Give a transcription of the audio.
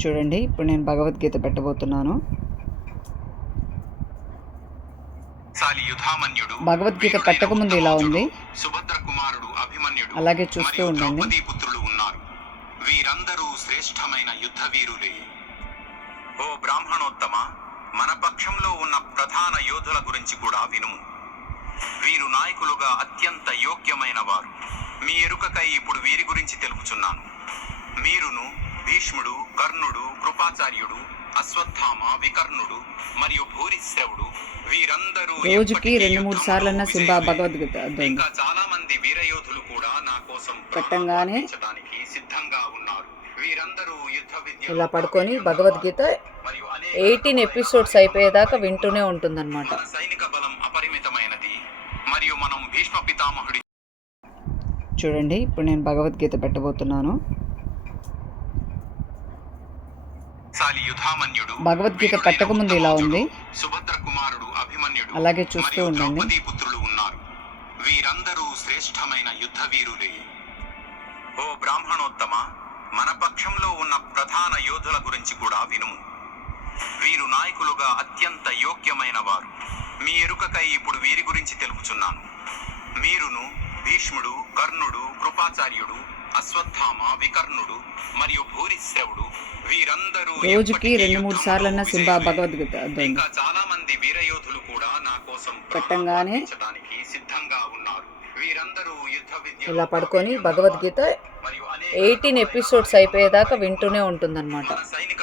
చూడండి, ఇప్పుడు నేను భగవద్గీత పెట్టబోతున్నాను. భగవద్గీత పెట్టకముందు ఇలా ఉంది, అలాగే చూస్తూ ఉండండి. వీరందరూ శ్రేష్టమైన యుద్ధ వీరులే. ఓ బ్రాహ్మణోత్తమ, మన పక్షంలో ఉన్న ప్రధాన యోధుల గురించి కూడా వినుము. వీరు నాయకులుగా అత్యంత యోగ్యమైన వారు. మీ ఎరుకకై ఇప్పుడు వీరి గురించి తెలుపుచున్నాను. మీరును, భీష్ముడు, కర్ణుడు, కృపాచార్యుడు, అశ్వత్థామ, వికర్ణుడు మరియు భూరిశ్రవుడు వీరందరూ రోజుకి 2-3 సార్లన్నా సింబా భగవద్గీత ఇంకా చాలా మంది వీరయోధులు కూడా నా కోసం పెట్టంగానే సిద్ధంగా ఉన్నారు. వీరందరూ యుద్ధ విద్య ఇలా పడుకొని భగవద్గీత 18 ఎపిసోడ్స్ అయిపోయేదాకా వింటూనే ఉంటుందన్నమాట. సైనిక బలం అపరిమితమైనది మరియు మనం భీష్మ పితామహుడి. చూడండి, ఇప్పుడు నేను భగవద్గీత పెట్టబోతున్నాను. భగవద్గీత పెట్టకముందు ఇలా ఉంది, సుభద్ర కుమారుడు అభిమన్యుడు, అలాగే చూస్తూ ఉండండి. ద్రౌపది పుత్రులు ఉన్నారు. వీరందరూ శ్రేష్టమైన యుద్ధ వీరులే. ఓ బ్రాహ్మణోత్తమ, మన పక్షంలో ఉన్న ప్రధాన యోధుల గురించి కూడా వినుము. వీరు నాయకులుగా అత్యంత యోగ్యమైన వారు. మీ ఎరుకకై ఇప్పుడు వీరి గురించి తెలుపుచున్నాను. మీరును, భీష్ముడు, కర్ణుడు, కృపాచార్యుడు, అశ్వత్థామ, వికర్ణుడు మరియు భూరిశ్రవుడు వీరందరూ రోజుకి 2-3 సార్లన్నా సింబా భగవద్గీత ఇంకా చాలా మంది వీరయోధులు కూడా నా కోసం పెట్టంగానే సిద్ధంగా ఉన్నారు. వీరందరూ యుద్ధ విద్య ఇలా పడుకొని భగవద్గీత 18 ఎపిసోడ్స్ అయిపోయేదాకా వింటూనే ఉంటుందన్నమాట. సైనిక